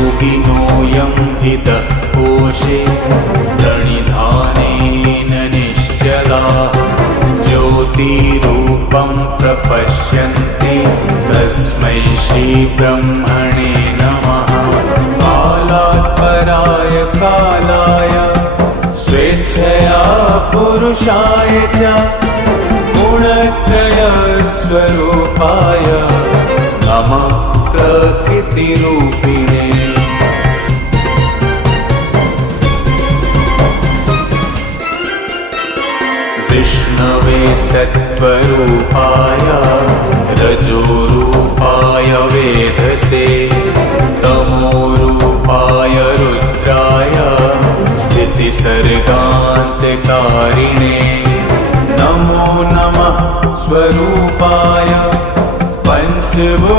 योगिनोऽयं हृदः कोशे प्रणिधानेन निश्चला ज्योतिरूपं प्रपश्यन्ति तस्मै श्रीब्रह्मणे नमः। कालात् पराय कालाय स्वेच्छया पुरुषाय च गुणत्रयस्वरूपाय नमः प्रकृतिरूपिणे। विष्णवे सत्त्वरूपाय रजोरूपाय वेधसे तमोरूपाय रुद्राय स्थितिसर्गान्तकारिणे नमो नमः स्वरूपाय पंचबुद्धीन्द्रिया